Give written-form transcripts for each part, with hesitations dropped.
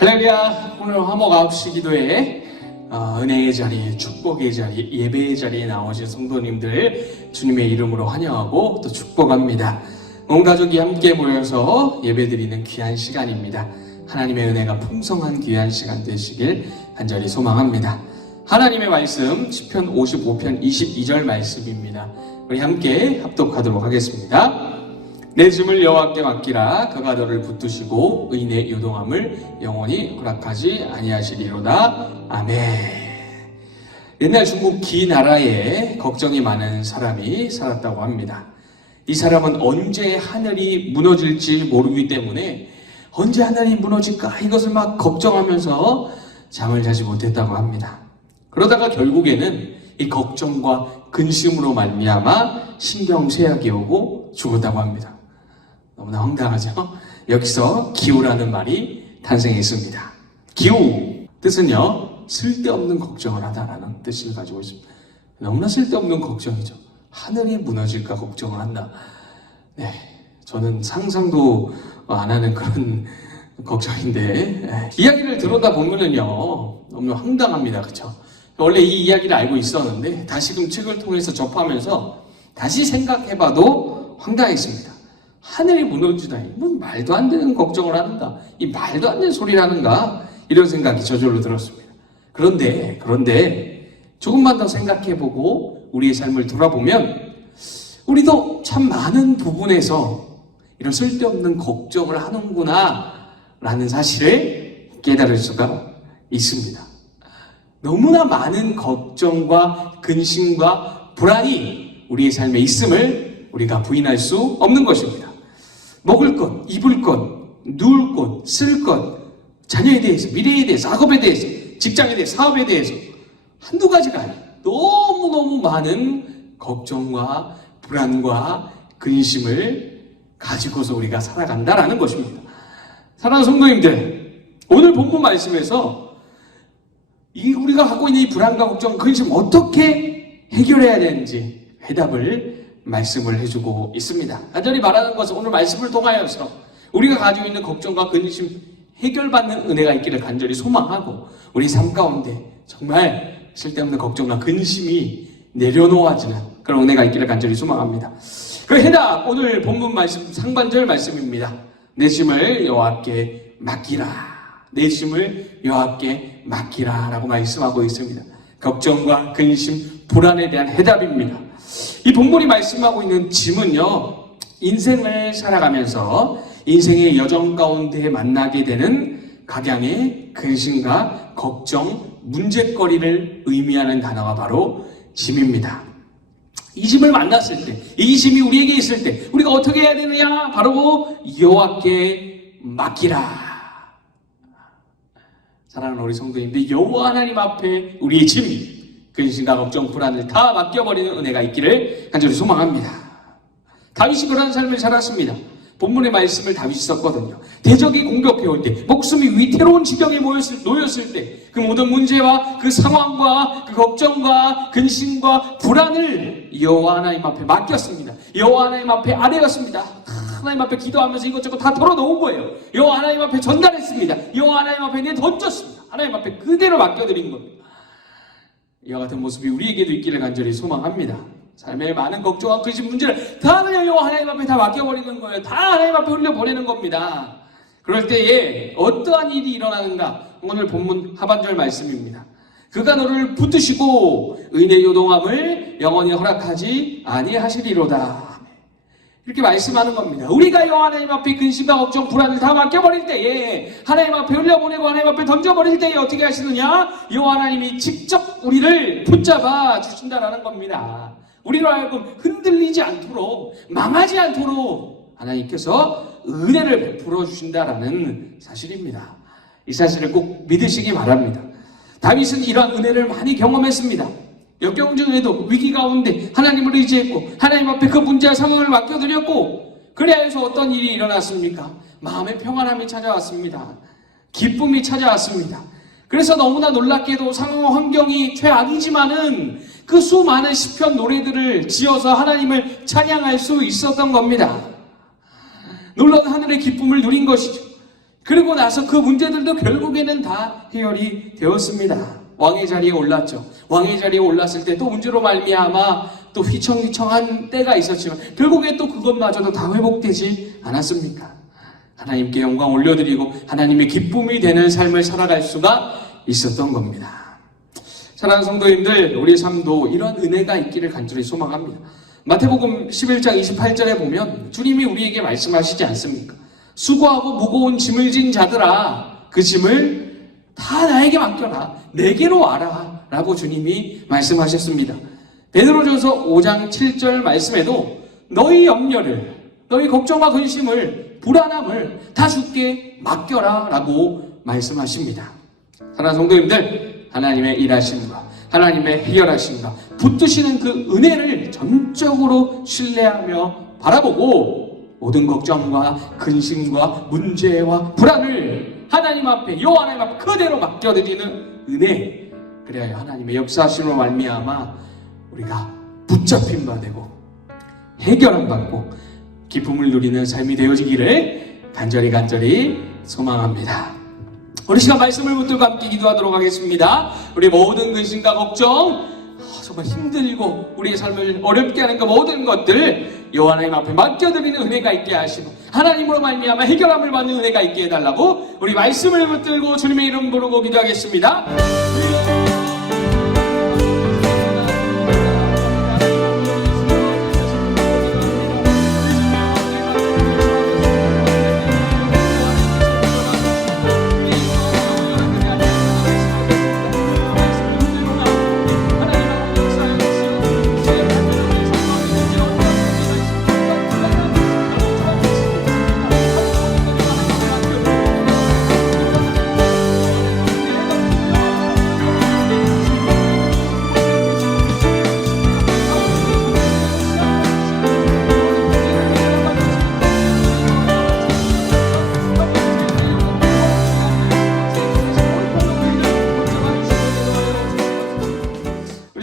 할렐루야. 오늘 화목 9시 기도에 은혜의 자리, 축복의 자리, 예배의 자리에 나오신 성도님들 주님의 이름으로 환영하고 또 축복합니다. 온 가족이 함께 모여서 예배드리는 귀한 시간입니다. 하나님의 은혜가 풍성한 귀한 시간 되시길 간절히 소망합니다. 하나님의 말씀 시편 55편 22절 말씀입니다. 우리 함께 합독하도록 하겠습니다. 내 짐을 여호와께 맡기라. 그가 너를 붙드시고 의인의 요동함을 영원히 허락하지 아니하시리로다. 아멘. 옛날 중국 기 나라에 걱정이 많은 사람이 살았다고 합니다. 이 사람은 언제 하늘이 무너질지 모르기 때문에 언제 하늘이 무너질까 이것을 막 걱정하면서 잠을 자지 못했다고 합니다. 그러다가 결국에는 이 걱정과 근심으로 말미암아 신경쇠약이 오고 죽었다고 합니다. 너무나 황당하죠? 여기서 기우라는 말이 탄생했습니다. 기우 뜻은요, 쓸데없는 걱정을 하다라는 뜻을 가지고 있습니다. 너무나 쓸데없는 걱정이죠. 하늘이 무너질까 걱정을 한다. 네, 저는 상상도 안 하는 그런 걱정인데, 이야기를 들어다 보면은요, 너무 황당합니다. 그쵸? 원래 이 이야기를 알고 있었는데 다시금 책을 통해서 접하면서 다시 생각해봐도 황당했습니다. 하늘이 무너지다니, 뭐 말도 안 되는 걱정을 하는가, 이 말도 안 되는 소리를 하는가, 이런 생각이 저절로 들었습니다. 그런데 조금만 더 생각해보고 우리의 삶을 돌아보면 우리도 참 많은 부분에서 이런 쓸데없는 걱정을 하는구나 라는 사실을 깨달을 수가 있습니다. 너무나 많은 걱정과 근심과 불안이 우리의 삶에 있음을 우리가 부인할 수 없는 것입니다. 먹을 것, 입을 것, 누울 것, 쓸 것, 자녀에 대해서, 미래에 대해서, 학업에 대해서, 직장에 대해서, 사업에 대해서 한두 가지가 아니에요. 너무너무 많은 걱정과 불안과 근심을 가지고서 우리가 살아간다라는 것입니다. 사랑하는 성도님들, 오늘 본문 말씀에서 우리가 갖고 있는 이 불안과 걱정, 근심 어떻게 해결해야 되는지 해답을 말씀을 해주고 있습니다. 간절히 말하는 것은 오늘 말씀을 통하여서 우리가 가지고 있는 걱정과 근심 해결받는 은혜가 있기를 간절히 소망하고 우리 삶 가운데 정말 쓸데없는 걱정과 근심이 내려놓아지는 그런 은혜가 있기를 간절히 소망합니다. 그 해답, 오늘 본문 말씀 상반절 말씀입니다. 내 짐을 여호와께 맡기라. 내 짐을 여호와께 맡기라 라고 말씀하고 있습니다. 걱정과 근심, 불안에 대한 해답입니다. 이 본문이 말씀하고 있는 짐은요, 인생을 살아가면서 인생의 여정 가운데 만나게 되는 각양의 근심과 걱정, 문제거리를 의미하는 단어가 바로 짐입니다. 이 짐을 만났을 때, 이 짐이 우리에게 있을 때 우리가 어떻게 해야 되느냐? 바로 여호와께 맡기라. 사랑하는 우리 성도님들, 여호와 하나님 앞에 우리의 짐, 근심과 걱정, 불안을 다 맡겨버리는 은혜가 있기를 간절히 소망합니다. 다윗이 그런 삶을 살았습니다. 본문의 말씀을 다윗이 썼거든요. 대적이 공격해올 때, 목숨이 위태로운 지경에 놓였을 때, 그 모든 문제와 그 상황과 그 걱정과 근심과 불안을 여호와 하나님 앞에 맡겼습니다. 여호와 하나님 앞에 아뢰었습니다. 하나님 앞에 기도하면서 이것저것 다 털어놓은 거예요. 여호와 하나님 앞에 전달했습니다. 여호와 하나님 앞에 내던졌습니다. 하나님 앞에 그대로 맡겨드린 겁니다. 이와 같은 모습이 우리에게도 있기를 간절히 소망합니다. 삶의 많은 걱정과 근심 문제를 다 그냥 여호와 하나님 앞에 다 맡겨버리는 거예요. 다 하나님 앞에 흘려보내는 겁니다. 그럴 때에 어떠한 일이 일어나는가? 오늘 본문 하반절 말씀입니다. 그가 너를 붙드시고 의인의 요동함을 영원히 허락하지 아니하시리로다. 이렇게 말씀하는 겁니다. 우리가 여호와 하나님 앞에 근심과 걱정, 불안을 다 맡겨버릴 때에, 하나님 앞에 흘려보내고 하나님 앞에 던져버릴 때에 어떻게 하시느냐? 여호와 하나님이 직접 우리를 붙잡아 주신다라는 겁니다. 우리로 하여금 흔들리지 않도록, 망하지 않도록 하나님께서 은혜를 베풀어 주신다라는 사실입니다. 이 사실을 꼭 믿으시기 바랍니다. 다윗은 이러한 은혜를 많이 경험했습니다. 역경 중에도 위기 가운데 하나님을 의지했고 하나님 앞에 그 문제와 상황을 맡겨드렸고, 그래야 해서 어떤 일이 일어났습니까? 마음의 평안함이 찾아왔습니다. 기쁨이 찾아왔습니다. 그래서 너무나 놀랍게도 상황 환경이 최악이지만은 그 수많은 시편 노래들을 지어서 하나님을 찬양할 수 있었던 겁니다. 놀라운 하늘의 기쁨을 누린 것이죠. 그리고 나서 그 문제들도 결국에는 다 해결이 되었습니다. 왕의 자리에 올랐죠. 왕의 자리에 올랐을 때 또 문제로 말미암아 또 휘청휘청한 때가 있었지만 결국에 또 그것마저도 다 회복되지 않았습니까? 하나님께 영광 올려드리고 하나님의 기쁨이 되는 삶을 살아갈 수가 있었던 겁니다. 사랑하는 성도님들, 우리의 삶도 이런 은혜가 있기를 간절히 소망합니다. 마태복음 11장 28절에 보면 주님이 우리에게 말씀하시지 않습니까? 수고하고 무거운 짐을 진 자들아, 그 짐을 다 나에게 맡겨라, 내게로 와라 라고 주님이 말씀하셨습니다. 베드로전서 5장 7절 말씀에도 너희 염려를, 너희 걱정과 근심을, 불안함을 다 주께 맡겨라 라고 말씀하십니다. 사랑하는 성도님들, 하나님의 일하심과 하나님의 해결하심과 붙드시는 그 은혜를 전적으로 신뢰하며 바라보고 모든 걱정과 근심과 문제와 불안을 하나님 앞에, 여호와 하나님 앞에 그대로 맡겨드리는 은혜, 그래야 하나님의 역사하심으로 말미암아 우리가 붙잡힌 바 되고 해결함 받고 기쁨을 누리는 삶이 되어지기를 간절히 소망합니다. 우리 시간 말씀을 붙들고 함께 기도하도록 하겠습니다. 우리 모든 근심과 걱정, 정말 힘들고 우리의 삶을 어렵게 하는 그 모든 것들 여호와 하나님 앞에 맡겨드리는 은혜가 있게 하시고 하나님으로 말미암아 해결함을 받는 은혜가 있게 해달라고 우리 말씀을 붙들고 주님의 이름 부르고 기도하겠습니다.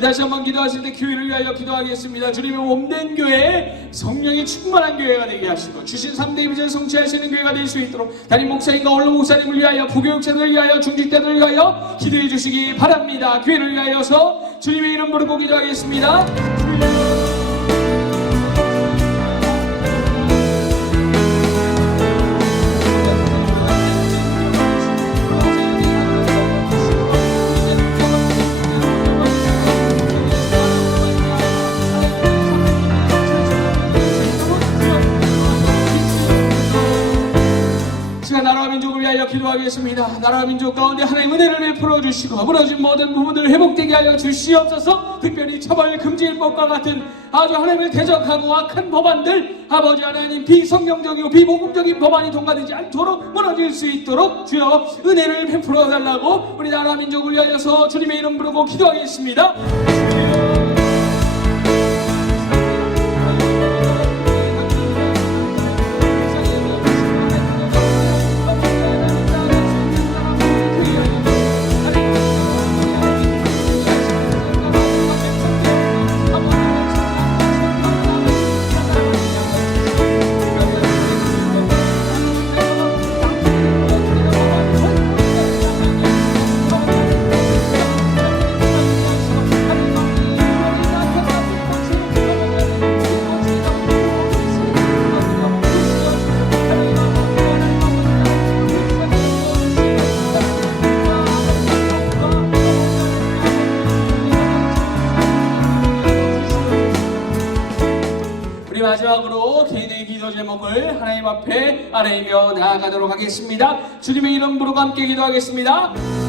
다시 한번 기도하실 때 교회를 위하여 기도하겠습니다. 주님의 몸된 교회, 성령이 충만한 교회가 되게 하시고 주신 3대 비전을 성취할 수 있는 교회가 될 수 있도록 담임 목사님과 원로 목사님을 위하여, 부교육자들을 위하여, 중직자들을 위하여 기도해 주시기 바랍니다. 교회를 위하여서 주님의 이름 부르고 기도하겠습니다. 나라와 민족을 위하여 기도하겠습니다. 나라와 민족 가운데 하나님 은혜를 베풀어 주시고 무너진 모든 부분들을 회복되게 하여 주시옵소서. 특별히 처벌 금지일법과 같은 아주 하나님을 대적하고 악한 법안들, 아버지 하나님 비성경적이고 비복음적인 법안이 통과되지 않도록 무너질 수 있도록 주여 은혜를 베풀어 달라고 우리 나라와 민족을 위하여서 주님의 이름 부르고 기도하겠습니다. 마지막으로 개인의 기도 제목을 하나님 앞에 아뢰며 나아가도록 하겠습니다. 주님의 이름 부르고 함께 기도하겠습니다.